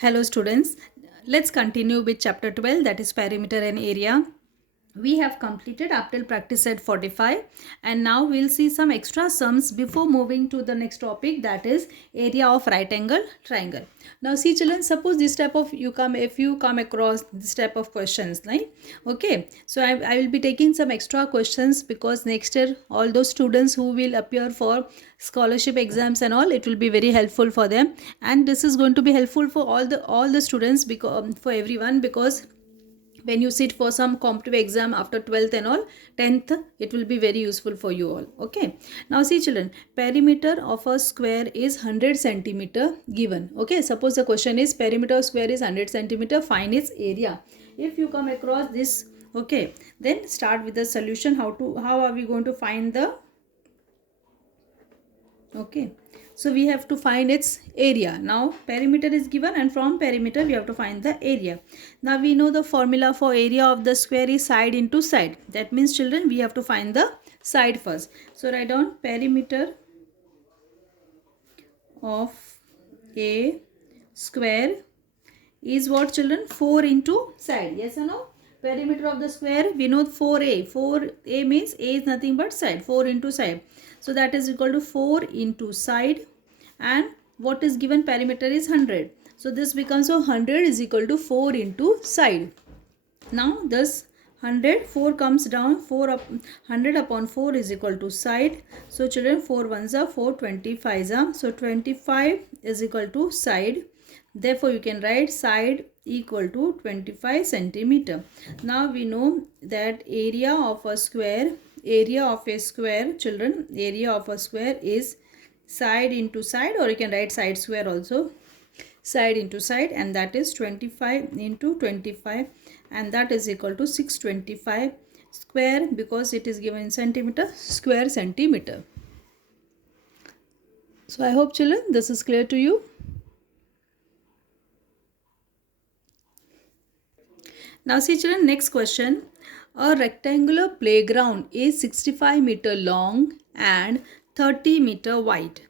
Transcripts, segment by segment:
Hello students, let's continue with chapter 12, that is perimeter and area. We have completed up till practice set 45 and now we'll see some extra sums before moving to the next topic, that is area of right angle triangle. Now see children, suppose this type of if you come across this type of questions, right? Okay, so I will be taking some extra questions because next year all those students who will appear for scholarship exams and all, it will be very helpful for them, and this is going to be helpful for all the students, because for everyone, because when you sit for some competitive exam after 12th and all, 10th, it will be very useful for you all. Okay, now see children, perimeter of a square is 100 centimeter given. Okay, suppose the question is perimeter of square is 100 centimeter, find its area. If you come across this, okay, then start with the solution. How are we going to find the, okay, so we have to find its area. Now perimeter is given and from perimeter we have to find the area. Now we know the formula for area of the square is side into side. That means children, we have to find the side first. So write down perimeter of a square is what children? 4 into side. Yes or no? Perimeter of the square, we know 4a. 4a means a is nothing but side. 4 into side. So that is equal to 4 into side, and what is given perimeter is 100. So this becomes 100 is equal to 4 into side. Now this 100, 4 comes down, 100 upon 4 is equal to side. So children, 4 ones are 4, 25s are. So 25 is equal to side. Therefore you can write side equal to 25 centimeter. Now we know that area of a square, children, area of a square is side into side, or you can write side square also, side into side, and that is 25 into 25, and that is equal to 625 square, because it is given in centimeter, square centimeter. So I hope children this is clear to you. Now see children, next question. A rectangular playground is 65 meter long and 30 meter wide.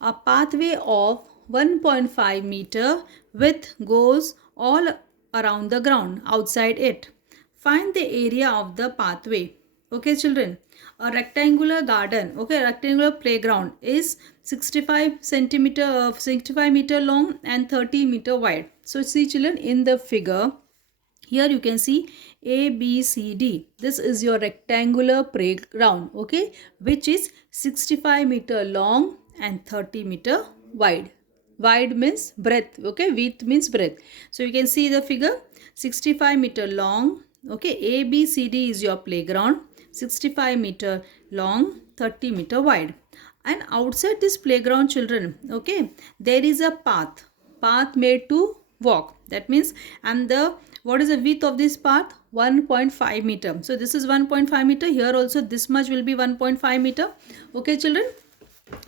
A pathway of 1.5 meter width goes all around the ground outside it. Find the area of the pathway. Okay children, a rectangular garden, okay, rectangular playground is 65 meter long and 30 meter wide. So see children, in the figure, here you can see A, B, C, D. This is your rectangular playground, okay, which is 65 meter long and 30 meter wide. Wide means breadth, okay, width means breadth. So you can see the figure, 65 meter long, okay, A, B, C, D is your playground, 65 meter long, 30 meter wide. And outside this playground children, okay, there is a path made to walk. That means, and the, what is the width of this path? 1.5 meter. So this is 1.5 meter. Here also this much will be 1.5 meter. Okay children.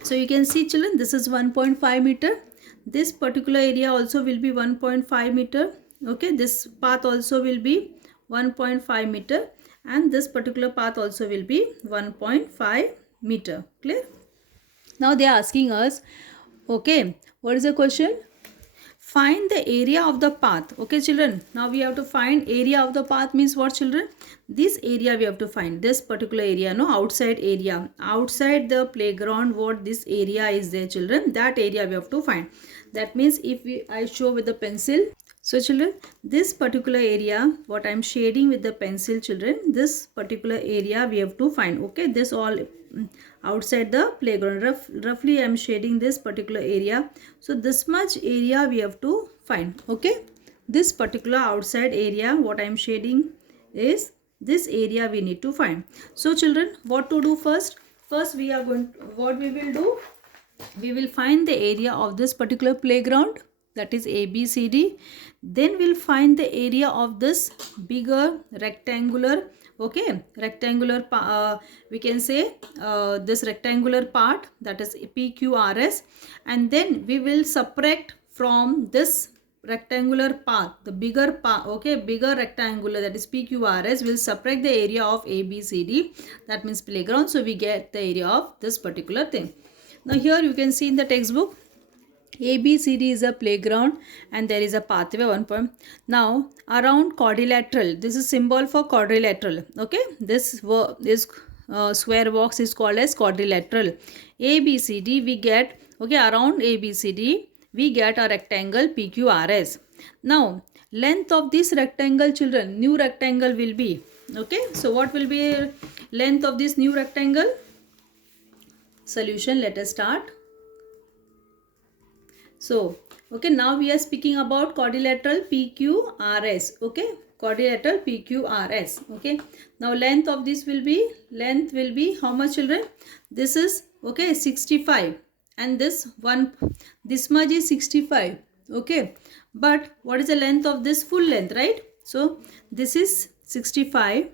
So you can see children, this is 1.5 meter. This particular area also will be 1.5 meter. Okay, this path also will be 1.5 meter, and this particular path also will be 1.5 meter. Clear? Now they are asking us, okay, what is the question? Find the area of the path. Okay children, now we have to find area of the path means what children? This area we have to find, this particular area, no, outside area, outside the playground, what this area is there children, that area we have to find. That means if I show with the pencil, so children, this particular area, what I am shading with the pencil children, this particular area we have to find. Okay, this all outside the playground, roughly I am shading this particular area. So this much area we have to find. Okay, this particular outside area, what I am shading is this area we need to find. So children, what to do first? First we are going to, what we will do, we will find the area of this particular playground, that is A, B, C, D. Then we'll find the area of this bigger rectangular, okay, rectangular, we can say this rectangular part, that is PQRS, and then we will subtract from this rectangular path, the bigger path, okay, bigger rectangular, that is PQRS, will subtract the area of ABCD, that means playground. So we get the area of this particular thing. Now here you can see in the textbook, ABCD is a playground and there is a pathway 1 point. Now around quadrilateral, this is symbol for quadrilateral. Okay, this square box is called as quadrilateral. ABCD we get, okay, around ABCD we get a rectangle PQRS. Now length of this rectangle, children, new rectangle will be, okay, so what will be length of this new rectangle? Solution, let us start. So, okay, now we are speaking about quadrilateral PQRS. Okay, quadrilateral PQRS. Okay, now length of this will be, length will be how much, children? This is, okay, 65, and this much is 65. Okay, but what is the length of this full length, right? So this is 65.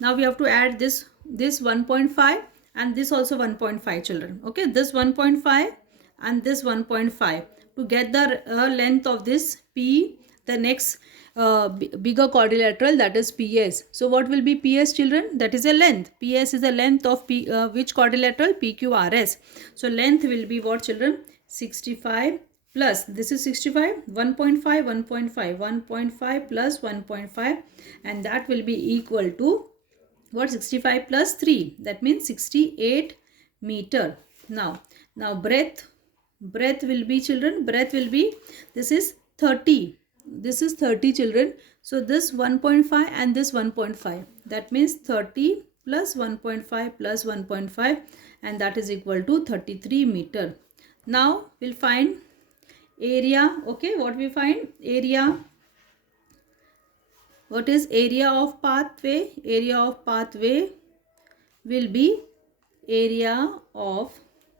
Now we have to add this 1.5 and this also 1.5, children. Okay, this 1.5 and this 1.5 to get the length of this P, the next bigger quadrilateral, that is PS. So what will be PS, children? That is a length. PS is the length of which quadrilateral? PQRS. So length will be what, children? 65 plus, this is 65, 1.5, 1.5, 1.5 plus 1.5, and that will be equal to what? 65 plus 3, that means 68 meter. Now breadth will be, children, breadth will be, this is 30, this is 30, children. So this 1.5 and this 1.5, that means 30 plus 1.5 plus 1.5, and that is equal to 33 meter. Now we'll find area. Okay, what we find? Area. What is area of pathway? Area of pathway will be area of,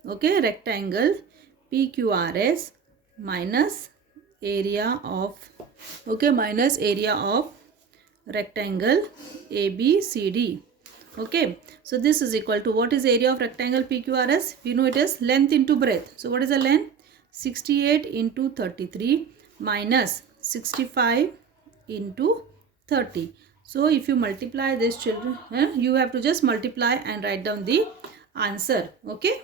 okay, rectangle PQRS minus area of, okay, minus area of rectangle ABCD. Okay, so this is equal to, what is area of rectangle PQRS? We know it is length into breadth. So what is the length? 68 into 33 minus 65 into 30. So if you multiply this, children, you have to just multiply and write down the answer. Okay.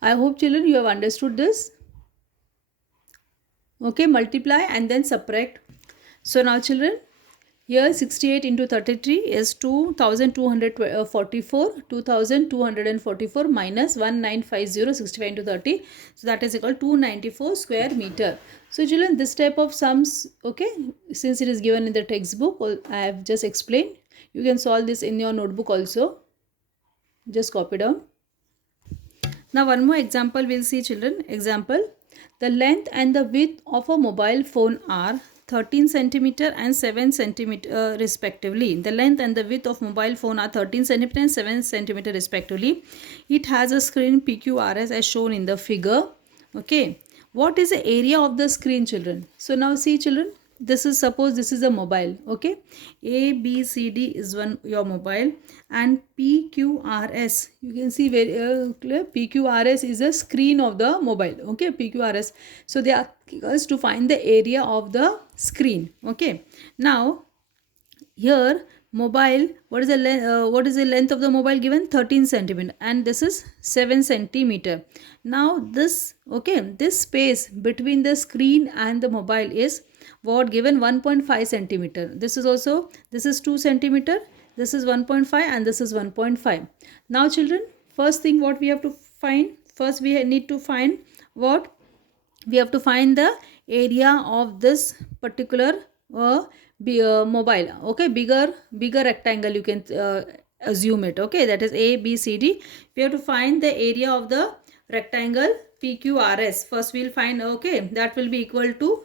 I hope, children, you have understood this. Okay, multiply and then subtract. So now, children, here 68 into 33 is 2244. 2244 minus 1950, 65 into 30. So that is equal to 294 square meter. So children, this type of sums, okay, since it is given in the textbook, I have just explained. You can solve this in your notebook also. Just copy down. Now one more example we'll see, children. Example, the length and the width of a mobile phone are 13 centimeter and 7 centimeter respectively. The length and the width of mobile phone are 13 centimeter and 7 centimeter respectively. It has a screen PQRS as shown in the figure. Okay, what is the area of the screen, children? So now see, children, this is, suppose this is a mobile. Okay, ABCD is your mobile, and PQRS, you can see very clear, PQRS is a screen of the mobile. Okay, PQRS. So they are us to find the area of the screen. Okay, now here mobile, what is the length of the mobile given? 13 centimeter, and this is 7 centimeter. Now this, okay, this space between the screen and the mobile is what given? 1.5 centimeter. This is also, this is 2 centimeter, this is 1.5, and this is 1.5. Now children, first thing what we have to find, first we need to find what? We have to find the area of this particular mobile. Okay, bigger rectangle, you can assume it. Okay, that is A, B, C, D. We have to find the area of the rectangle PQRS. First we'll find, okay, that will be equal to.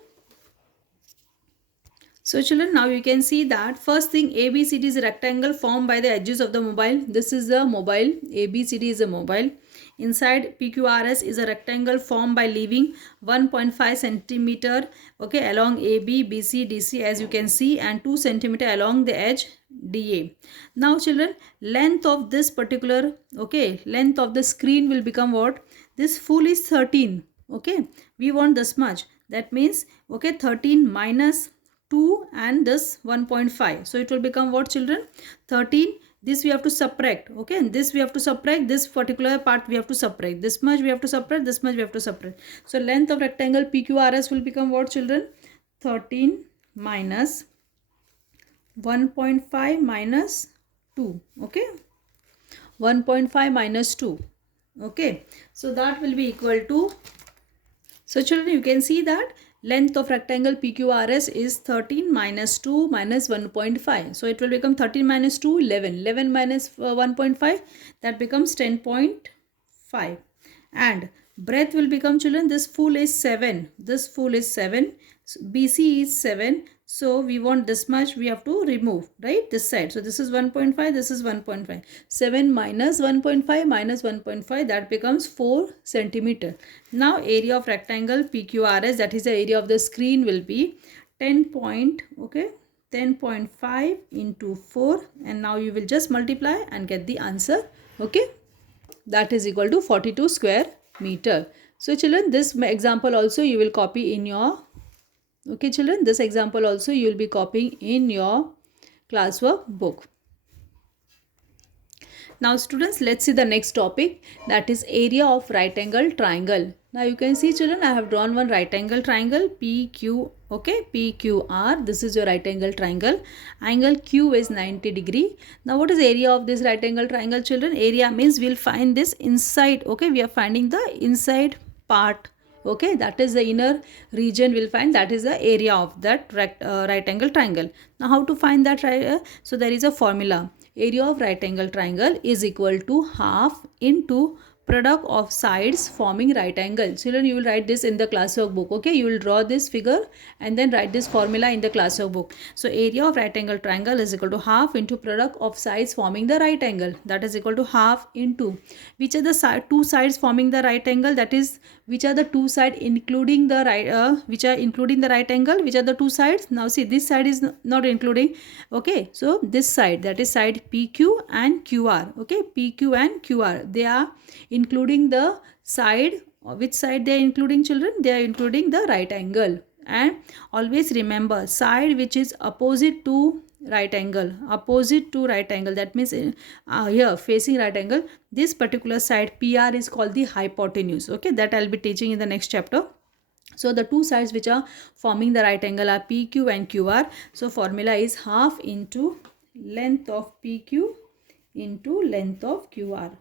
So children, now you can see that first thing, ABCD is a rectangle formed by the edges of the mobile. This is the mobile. ABCD is a mobile. Inside PQRS is a rectangle formed by leaving 1.5 centimeter, okay, along AB, BC, DC, as you can see, and 2 centimeter along the edge DA. Now children, length of this particular, okay, length of the screen will become what? This full is 13. Okay, we want this much. That means, okay, 13 minus 2 and this 1.5. So it will become what, children? 13 this we have to subtract, okay, and this we have to subtract, this particular part we have to subtract, this much we have to subtract, this much we have to subtract. So length of rectangle PQRS will become what, children? 13 minus 1.5 minus 2, okay, 1.5 minus 2, okay, so that will be equal to, so children, you can see that length of rectangle PQRS is 13 minus 2 minus 1.5. So it will become 13 minus 2, 11. 11 minus 1.5, that becomes 10.5. And breadth will become, children, this full is 7. This full is 7. So BC is 7. So we want this much, we have to remove, right, this side. So this is 1.5, this is 1.5. 7 minus 1.5 minus 1.5, that becomes 4 centimeter. Now area of rectangle PQRS, that is the area of the screen, will be 10.5 into 4, and now you will just multiply and get the answer, okay, that is equal to 42 square meter. So children, this example also you will copy in your, okay children, this example also you will be copying in your classwork book. Now students, let's see the next topic, that is area of right angle triangle. Now you can see, children, I have drawn one right angle triangle PQ, okay, PQR. This is your right angle triangle. Angle Q is 90 degree. Now what is area of this right angle triangle, children? Area means we'll find this inside, okay, we are finding the inside part, okay, that is the inner region we'll find, that is the area of that right angle triangle. Now how to find that, so there is a formula. Area of right angle triangle is equal to half into product of sides forming right angle. Children, you will write this in the classwork book, okay, you will draw this figure and then write this formula in the classwork book. So area of right angle triangle is equal to half into product of sides forming the right angle, that is equal to half into, which are the two sides forming the right angle, that is which are the two sides including the right, which are including the right angle, which are the two sides. Now see, this side is not including, okay, so this side, that is side PQ and QR, okay, PQ and QR, they are including the side, which side they are including, children? They are including the right angle. And always remember, side which is opposite to right angle, opposite to right angle, that means here facing right angle, this particular side PR is called the hypotenuse, okay, that I'll be teaching in the next chapter. So the two sides which are forming the right angle are PQ and QR. So formula is half into length of PQ into length of QR.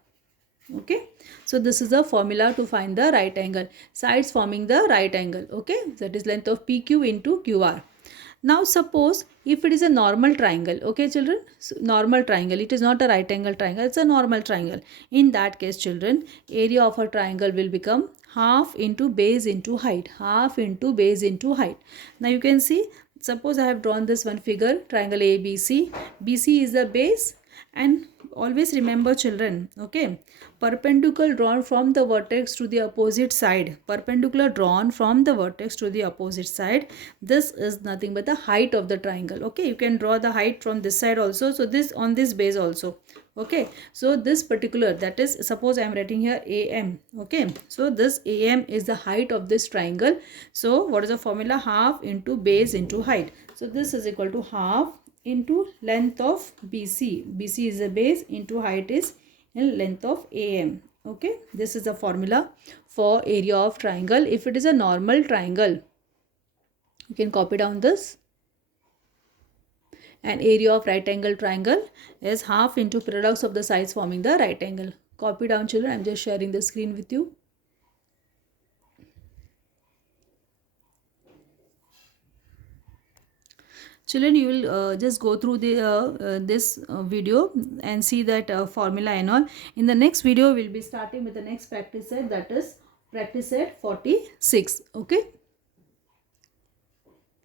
Okay, so this is the formula to find the right angle, sides forming the right angle, okay, that is length of PQ into QR. Now suppose if it is a normal triangle, okay children, so normal triangle, it is not a right angle triangle, it's a normal triangle. In that case, children, area of a triangle will become half into base into height, half into base into height. Now you can see, suppose I have drawn this one figure, triangle ABC. BC is the base, and always remember, children, okay, perpendicular drawn from the vertex to the opposite side, perpendicular drawn from the vertex to the opposite side, this is nothing but the height of the triangle, okay, you can draw the height from this side also, so this on this base also, okay, so this particular, that is, suppose I am writing here AM, okay, so this AM is the height of this triangle. So what is the formula? Half into base into height. So this is equal to half into length of BC. BC is the base, into height is in length of AM. Okay, this is the formula for area of triangle. If it is a normal triangle, you can copy down this. And area of right angle triangle is half into products of the sides forming the right angle. Copy down, children. I am just sharing the screen with you. Children, you will just go through the this video and see that formula and all. In the next video, we will be starting with the next practice set, that is practice set 46. Okay.